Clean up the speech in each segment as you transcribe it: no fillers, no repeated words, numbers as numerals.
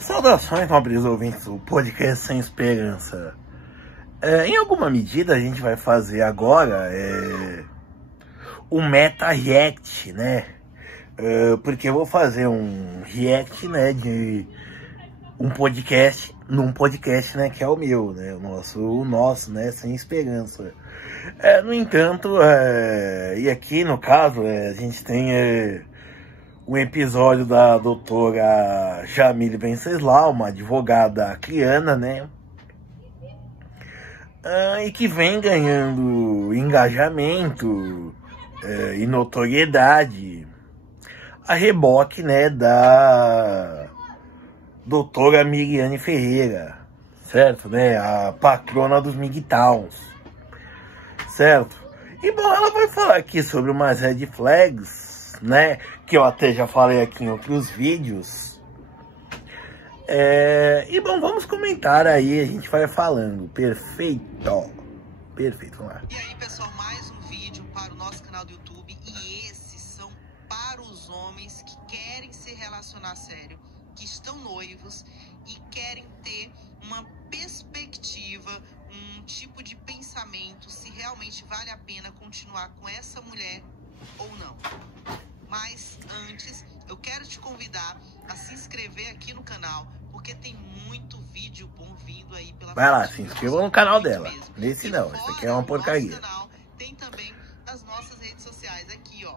Saudações, nobres ouvintes do podcast Sem Esperança. Em alguma medida a gente vai fazer agora um meta react, né? Porque eu vou fazer um react, né, de um podcast, num podcast, né, que é o meu, né, o nosso, né, Sem Esperança. No entanto, e aqui no caso, a gente tem um episódio da doutora Jamile Venceslau, uma advogada acriana, né, e que vem ganhando engajamento e notoriedade a reboque, né, da doutora Miriane Ferreira, certo, né, a patrona dos MGTOWs, certo? E bom, ela vai falar aqui sobre umas red flags, né, que eu até já falei aqui em outros vídeos. E bom, vamos comentar aí, a gente vai falando. Perfeito, vamos lá. E aí, pessoal, mais um vídeo para o nosso canal do YouTube, e esses são para os homens que querem se relacionar sério, que estão noivos e querem ter uma perspectiva, um tipo de pensamento, se realmente vale a pena continuar com essa mulher ou não. Mas antes, eu quero te convidar a se inscrever aqui no canal, porque tem muito vídeo bom vindo aí pela frente. Vai lá, se inscreva no canal dela. Nesse não, esse aqui é uma porcaria. Canal, tem também as nossas redes sociais aqui, ó.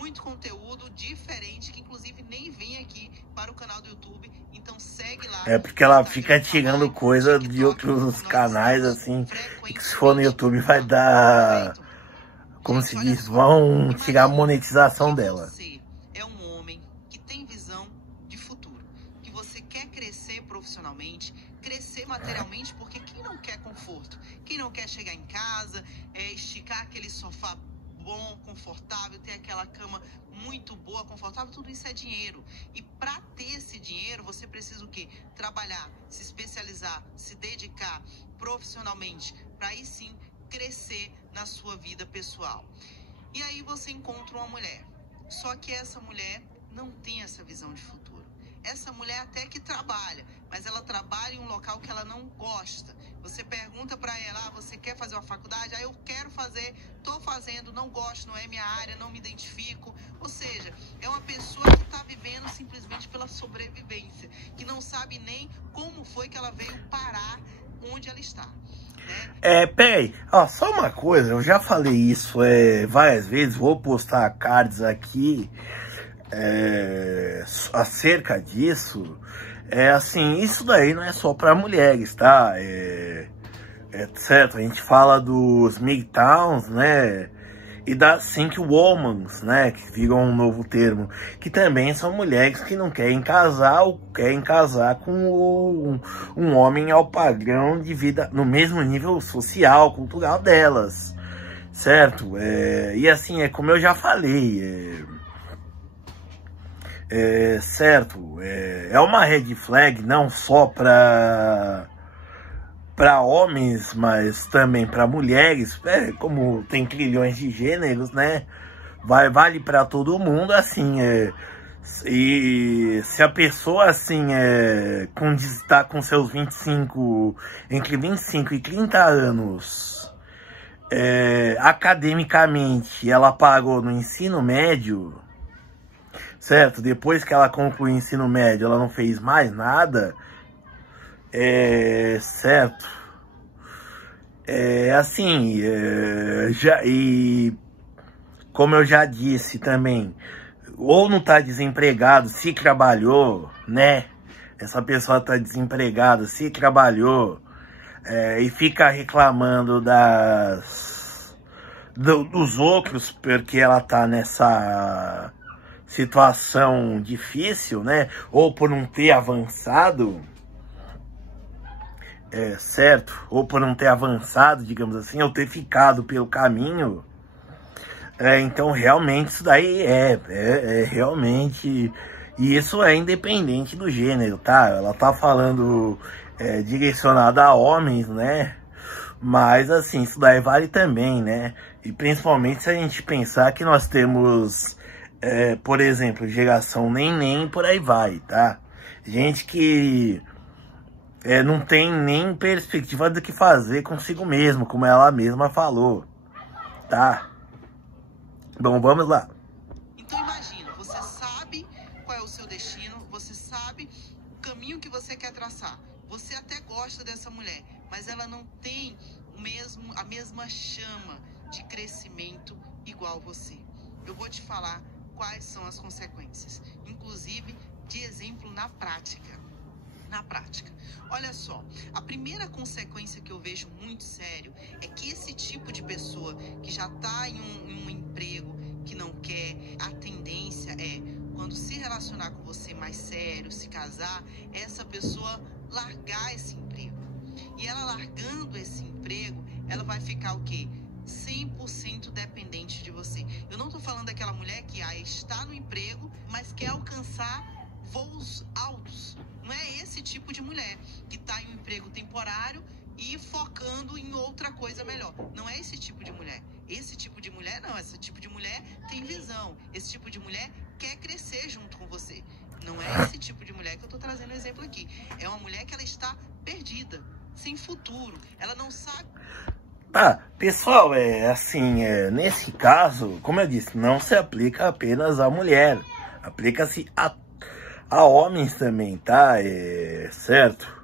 Muito conteúdo diferente, que inclusive nem vem aqui para o canal do YouTube. Então segue lá. Porque ela fica tirando coisa de outros canais, assim, que se for no YouTube vai dar, como se diz, vão tirar a monetização dela. Você é um homem que tem visão de futuro, que você quer crescer profissionalmente, crescer materialmente, porque quem não quer conforto? Quem não quer chegar em casa, esticar aquele sofá bom, confortável, ter aquela cama muito boa, confortável, tudo isso é dinheiro. E para ter esse dinheiro, você precisa o quê? Trabalhar, se especializar, se dedicar profissionalmente, para aí sim crescer na sua vida pessoal. E aí você encontra uma mulher, só que essa mulher não tem essa visão de futuro. Essa mulher até que trabalha, mas ela trabalha em um local que ela não gosta. Você pergunta para ela, você quer fazer uma faculdade? Eu quero fazer, tô fazendo, não gosto, não é minha área, não me identifico. Ou seja, é uma pessoa que está vivendo simplesmente pela sobrevivência, que não sabe nem como foi que ela veio parar onde ela está. Peraí, só uma coisa, eu já falei isso várias vezes, vou postar cards aqui acerca disso. Assim, isso daí não é só para mulheres, tá? Certo, a gente fala dos MGTOWs, né? E das Sync Womans, né? Que viram um novo termo, que também são mulheres que não querem casar ou querem casar com um homem ao padrão de vida, no mesmo nível social, cultural delas, certo? E assim, como eu já falei, certo? É uma red flag não só para homens, mas também para mulheres, como tem trilhões de gêneros, né? Vale para todo mundo, assim, e se a pessoa, assim, está com seus 25, entre 25 e 30 anos, academicamente, ela parou no ensino médio, certo? Depois que ela concluiu o ensino médio, ela não fez mais nada, certo? Assim, e como eu já disse também, ou não tá desempregado, se trabalhou, né? Essa pessoa tá desempregada, se trabalhou, e fica reclamando dos outros porque ela tá nessa situação difícil, né? Ou por não ter avançado, certo? Ou por não ter avançado, digamos assim, ou ter ficado pelo caminho. Então, realmente, isso daí realmente... E isso é independente do gênero, tá? Ela tá falando direcionada a homens, né? Mas, assim, isso daí vale também, né? E principalmente se a gente pensar que nós temos, por exemplo, geração neném, por aí vai, tá? Gente que não tem nem perspectiva do que fazer consigo mesmo, como ela mesma falou, tá? Bom, vamos lá. Então imagina, você sabe qual é o seu destino, você sabe o caminho que você quer traçar. Você até gosta dessa mulher, mas ela não tem a mesma chama de crescimento igual você. Eu vou te falar quais são as consequências, inclusive de exemplo na prática. Olha só, a primeira consequência que eu vejo muito sério é que esse tipo de pessoa que já está em um emprego que não quer, a tendência é, quando se relacionar com você mais sério, se casar, essa pessoa largar esse emprego. E ela largando esse emprego, ela vai ficar o quê? 100% dependente de você. Eu não tô falando daquela mulher que está no emprego, mas quer alcançar voos altos. Não é esse tipo de mulher que está em um emprego temporário e focando em outra coisa melhor. Não é esse tipo de mulher. Esse tipo de mulher não. Esse tipo de mulher tem visão. Esse tipo de mulher quer crescer junto com você. Não é esse tipo de mulher que eu tô trazendo exemplo aqui. É uma mulher que ela está perdida, sem futuro. Ela não sabe... Pessoal, nesse caso, como eu disse, não se aplica apenas à mulher. Aplica-se a homens também, tá? Certo?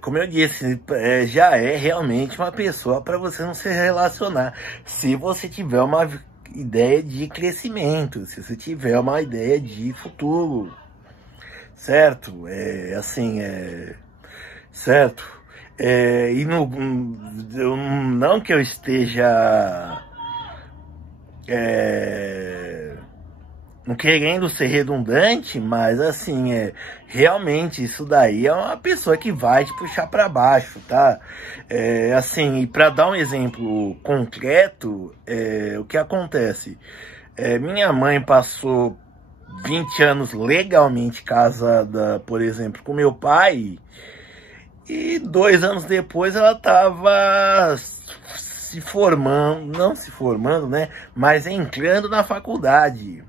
Como eu disse, já é realmente uma pessoa para você não se relacionar. Se você tiver uma ideia de crescimento, se você tiver uma ideia de futuro, certo? Certo? E não que eu esteja não querendo ser redundante, mas assim, realmente isso daí é uma pessoa que vai te puxar para baixo, tá? E para dar um exemplo concreto, o que acontece? Minha mãe passou 20 anos legalmente casada, por exemplo, com meu pai, e 2 anos depois ela tava se formando, não se formando, né? Mas entrando na faculdade.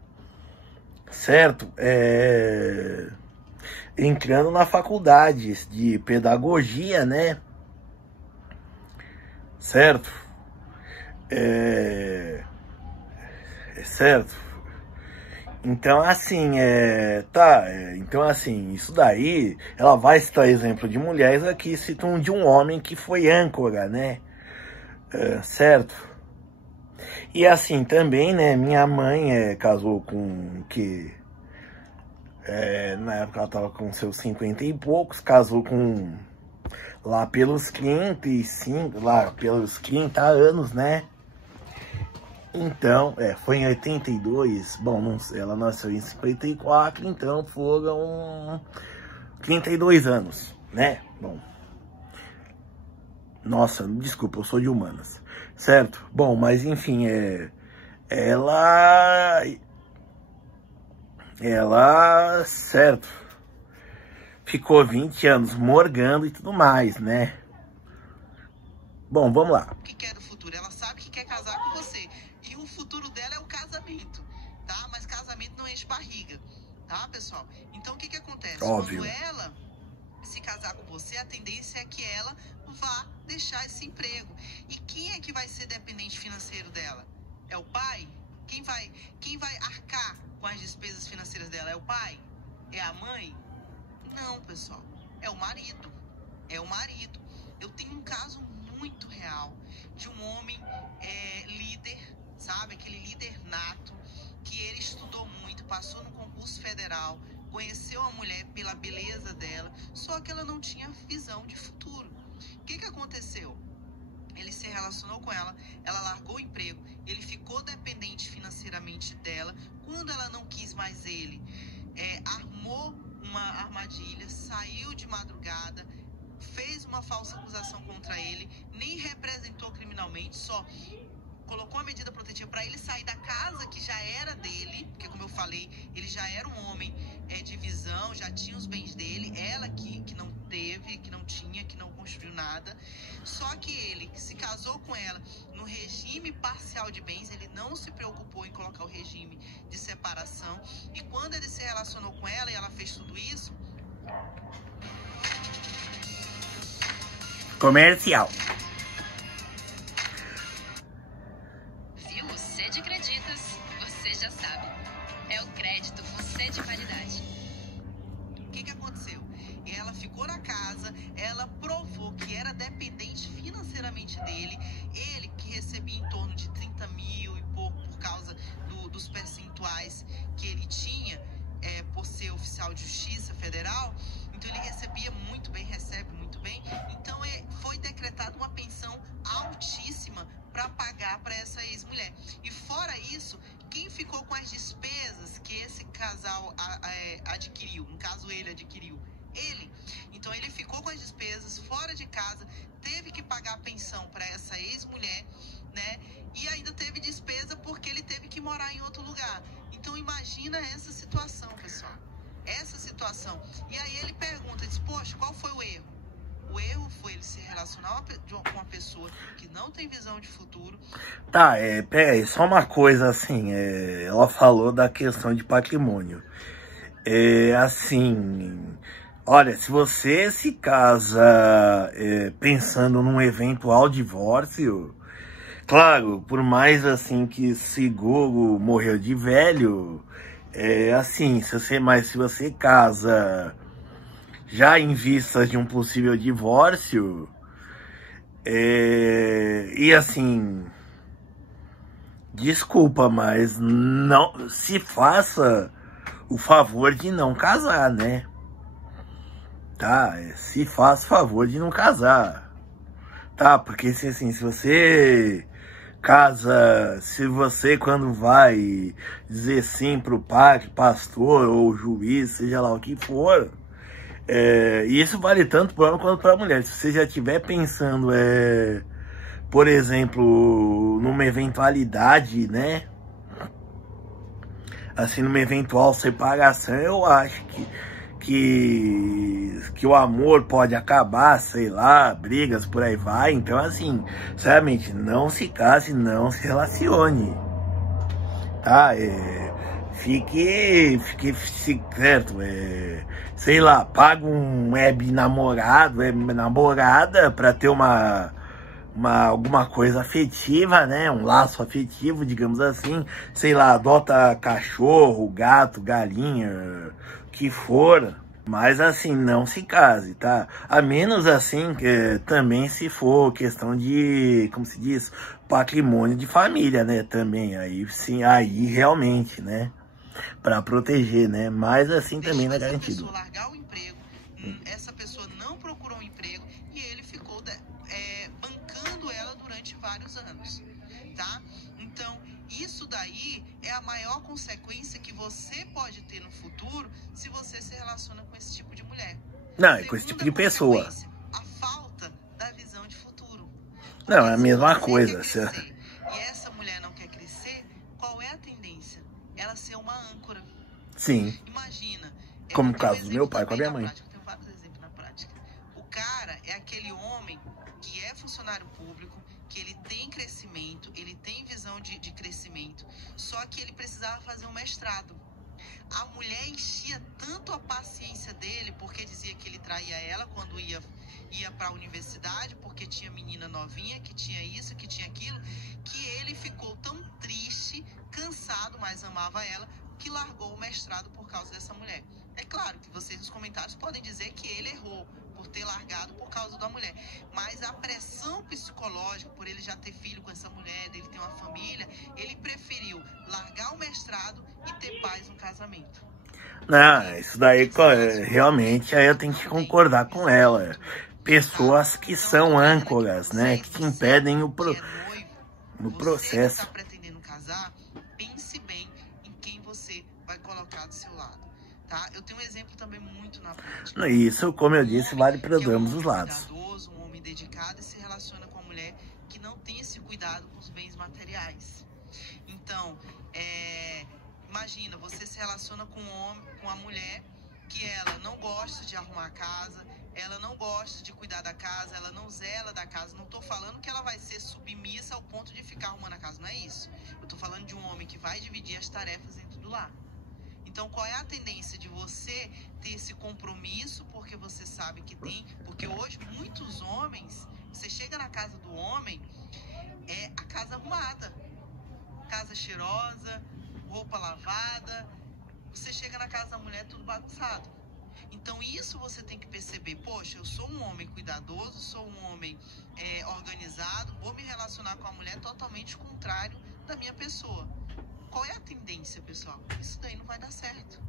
Certo? Entrando na faculdade de pedagogia, né? Certo? Certo? Então, assim, então, assim, isso daí, ela vai citar exemplo de mulheres aqui, citam de um homem que foi âncora, né? Certo? E assim também, né, minha mãe casou com na época ela tava com seus 50 e poucos, casou com lá pelos 30 anos, né? Então, foi em 82, bom, não, ela nasceu em 54, então foram 32 anos, né? Bom, nossa, desculpa, eu sou de humanas, certo? Bom, mas enfim, ela, certo, ficou 20 anos morgando e tudo mais, né? Bom, vamos lá. O que quer do futuro? Ela sabe que quer casar com você. E o futuro dela é o casamento, tá? Mas casamento não enche barriga, tá, pessoal? Então o que acontece? Óbvio. Quando ela se casar com você, a tendência é que ela vá deixar esse emprego. E quem é que vai ser dependente financeiro dela? É o pai? Quem vai arcar com as despesas financeiras dela? É o pai? É a mãe? Não, pessoal. É o marido. É o marido. Eu tenho um caso muito real de um homem líder, sabe? Aquele líder nato, que ele estudou muito, passou no concurso federal, conheceu a mulher pela beleza dela, só que ela não tinha visão de futuro. O que aconteceu? Ele se relacionou com ela, ela largou o emprego, ele ficou dependente financeiramente dela. Quando ela não quis mais ele, armou uma armadilha, saiu de madrugada, fez uma falsa acusação contra ele, nem representou criminalmente, só colocou a medida protetiva para ele sair da casa que já era dele, porque como eu falei, ele já era um homem de visão, já tinha os bens dele, ela que não teve, que não tinha, que não construiu nada. Só que ele se casou com ela no regime parcial de bens, ele não se preocupou em colocar o regime de separação, e quando ele se relacionou com ela e ela fez tudo Comercial. Viu? O Sede Creditas, você já sabe. É o crédito, você de qualidade. O que aconteceu? Ela ficou na casa, ela provou que era dependente financeiramente dele, ele que recebia em torno de 30 mil e pouco por causa dos percentuais que ele tinha, por ser oficial de justiça federal, então ele recebia muito bem, recebe muito bem, então foi decretada uma pensão altíssima para pagar para essa ex-mulher. E fora isso, quem ficou com as despesas que esse casal adquiriu, no caso ele adquiriu, ele. Então ele ficou com as despesas fora de casa, teve que pagar a pensão para essa ex-mulher, né? E ainda teve despesa porque ele teve que morar em outro lugar. Então imagina essa situação, pessoal. Essa situação. E aí ele pergunta, diz, poxa, qual foi o erro? O erro foi ele se relacionar com uma pessoa que não tem visão de futuro. Tá, peraí, só uma coisa assim, ela falou da questão de patrimônio. Assim, olha, se você se casa pensando num eventual divórcio, claro, por mais assim que seguro morreu de velho, assim, se você casa já em vistas de um possível divórcio, e assim, desculpa, mas não se faça o favor de não casar, né? Tá? Se faça o favor de não casar. Tá? Porque se você casa, se você quando vai dizer sim pro padre, pastor ou juiz, seja lá o que for, e isso vale tanto para homem quanto para mulher. Se você já estiver pensando, por exemplo, numa eventualidade, né? Assim, numa eventual separação, eu acho que o amor pode acabar, sei lá, brigas por aí vai. Então, assim, sinceramente, não se case, não se relacione, tá? Fique certo, sei lá, paga um web namorado, namorada pra ter alguma coisa afetiva, né? Um laço afetivo, digamos assim. Sei lá, adota cachorro, gato, galinha, o que for. Mas assim, não se case, tá? A menos assim, que também se for questão de, como se diz, patrimônio de família, né? Também, aí sim, aí realmente, né? Pra proteger, né? Mas assim também não é garantido. Essa pessoa largar o emprego, essa pessoa não procurou um emprego e ele ficou bancando ela durante vários anos, tá? Então, isso daí é a maior consequência que você pode ter no futuro se você se relaciona com esse tipo de mulher. Não, é com esse tipo de pessoa. A falta da visão de futuro. Não, é a mesma coisa. E essa mulher não quer crescer, qual é a tendência? Ela ser uma âncora. Sim. Imagina. Como o caso do meu pai com a minha mãe. Eu tenho vários exemplos na prática. O cara é aquele homem que é funcionário público, que ele tem crescimento, ele tem visão de crescimento, só que ele precisava fazer um mestrado. A mulher enchia tanto a paciência dele, porque dizia que ele traía ela quando ia para a universidade, porque tinha menina novinha, que tinha isso, que tinha aquilo, que ele ficou tão triste, cansado, mas amava ela, que largou o mestrado por causa dessa mulher. É claro que vocês nos comentários podem dizer que ele errou por ter largado por causa da mulher, mas a pressão psicológica por ele já ter filho com essa mulher, dele ter uma família, ele preferiu largar o mestrado e ter paz no casamento. Não, isso daí realmente aí eu tenho que concordar com ela. Pessoas que são âncoras, né, que te impedem no processo. Você que está pretendendo casar, pense bem em quem você vai colocar do seu lado, tá? Eu tenho um exemplo também muito na prática. Isso, como eu disse, vale para ambos os lados. Um homem dedicado e se relaciona com uma mulher que não tem esse cuidado com os bens materiais. Então, imagina, você se relaciona com um homem, com uma mulher que ela não gosta de arrumar a casa, ela não gosta de cuidar da casa, ela não zela da casa. Não tô falando que ela vai ser submissa ao ponto de ficar arrumando a casa, não é isso. Eu tô falando de um homem que vai dividir as tarefas dentro do lar. Então, qual é a tendência de você ter esse compromisso, porque você sabe que tem, porque hoje muitos homens, você chega na casa do homem, é a casa arrumada, casa cheirosa, roupa lavada, você chega na casa da mulher tudo bagunçado. Então isso você tem que perceber, poxa, eu sou um homem cuidadoso, sou um homem organizado, vou me relacionar com a mulher totalmente contrário da minha pessoa. Qual é a tendência, pessoal? Isso daí não vai dar certo.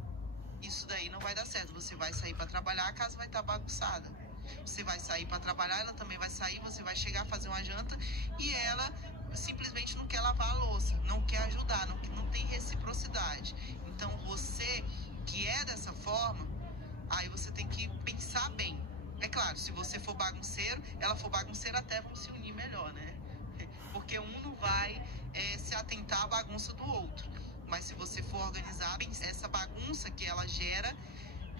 Isso daí não vai dar certo. Você vai sair para trabalhar, a casa vai estar bagunçada. Você vai sair para trabalhar, ela também vai sair, você vai chegar a fazer uma janta e ela simplesmente não quer lavar a louça, não quer ajudar, não tem reciprocidade. Então você que é dessa forma, aí você tem que pensar bem. É claro, se você for bagunceiro, ela for bagunceira, até vão se unir melhor, né? Porque um não vai se atentar à bagunça do outro. Mas se você for organizar, essa bagunça que ela gera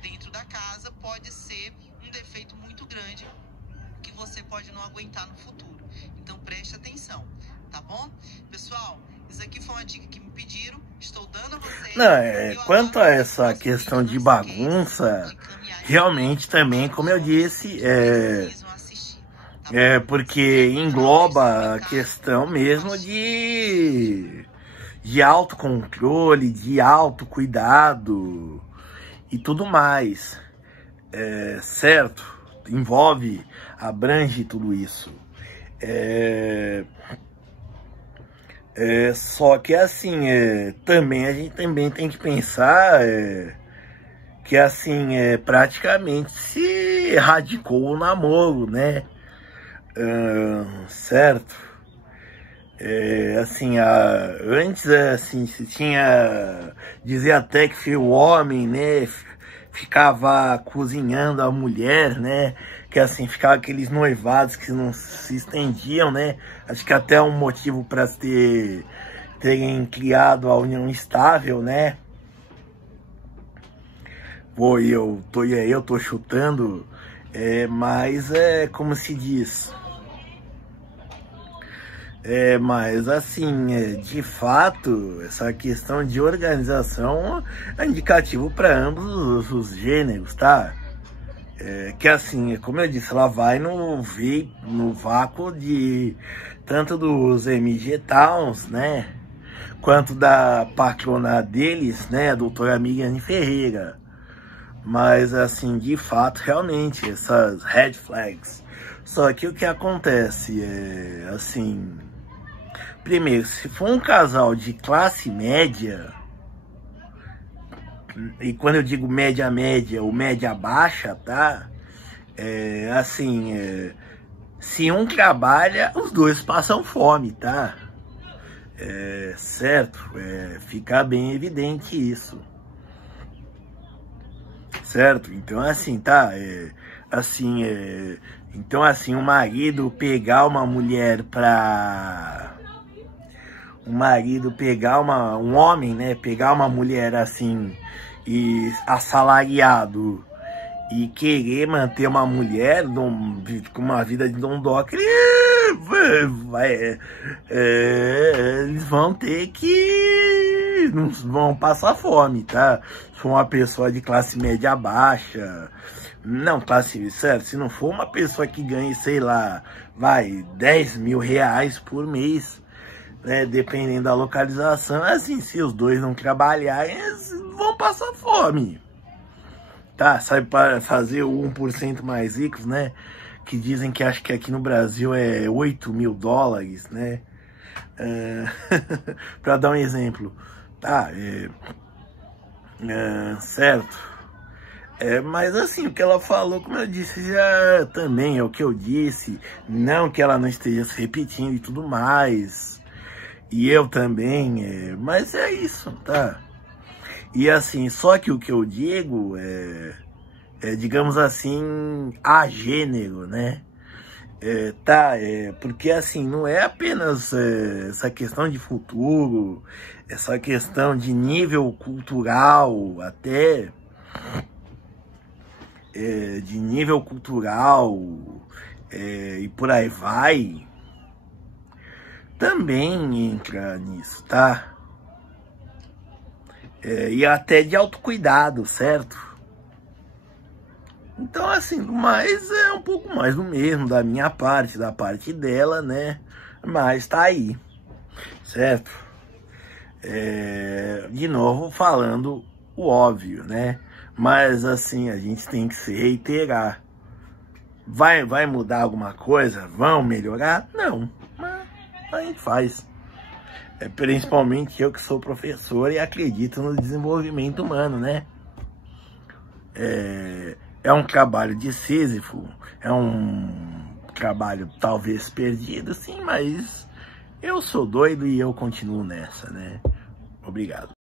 dentro da casa pode ser um defeito muito grande que você pode não aguentar no futuro. Então preste atenção, tá bom? Pessoal, isso aqui foi uma dica que me pediram, estou dando a vocês. Não, quanto a essa questão de bagunça, realmente também, como eu disse, porque engloba a questão mesmo de autocontrole, de autocuidado e tudo mais, certo? Envolve, abrange tudo isso. Só que assim, também a gente também tem que pensar que assim, praticamente se erradicou o namoro, né? Certo? Assim, antes assim, se tinha, dizia até que o homem, né, ficava cozinhando a mulher, né, que assim, ficava aqueles noivados que não se estendiam, né, acho que até um motivo para terem criado a união estável, né. Eu tô chutando, mas como se diz, mas assim, de fato, essa questão de organização é indicativo para ambos os gêneros, tá? Que assim, como eu disse, ela vai no vácuo de tanto dos MG Towns, né? Quanto da patrona deles, né? A doutora Miriam Ferreira. Mas assim, de fato, realmente, essas red flags. Só que o que acontece assim... Primeiro, se for um casal de classe média, e quando eu digo média ou média baixa, tá? Assim, se um trabalha, os dois passam fome, tá? Certo? Fica bem evidente isso. Certo? Então, assim, tá? Então, assim, o marido pegar uma mulher pra... um homem, né, pegar uma mulher assim, e assalariado, e querer manter uma mulher com uma vida de dondoca, eles vão ter que... não vão passar fome, tá? Se for uma pessoa de classe média baixa, não, certo, se não for uma pessoa que ganhe, sei lá, 10 mil reais por mês, dependendo da localização, assim, se os dois não trabalharem, eles vão passar fome. Tá, sabe, para fazer o 1% mais ricos, né? Que dizem que acho que aqui no Brasil é 8 mil dólares, né? Para dar um exemplo. Tá, certo. Mas assim, o que ela falou, como eu disse, já também é o que eu disse. Não que ela não esteja se repetindo e tudo mais. E eu também, mas é isso, tá? E assim, só que o que eu digo digamos assim, a gênero, né? Porque assim, não é apenas essa questão de futuro, essa questão de nível cultural, até de nível cultural e por aí vai, também entra nisso, tá? e até de autocuidado, certo? Então, assim, mas é um pouco mais do mesmo da minha parte, da parte dela, né? Mas tá aí, certo? De novo, falando o óbvio, né? Mas, assim, a gente tem que se reiterar. Vai mudar alguma coisa? Vão melhorar? Não, mas a gente faz. Principalmente eu que sou professor e acredito no desenvolvimento humano, né? É um trabalho de Sísifo, é um trabalho talvez perdido, sim, mas eu sou doido e eu continuo nessa, né? Obrigado.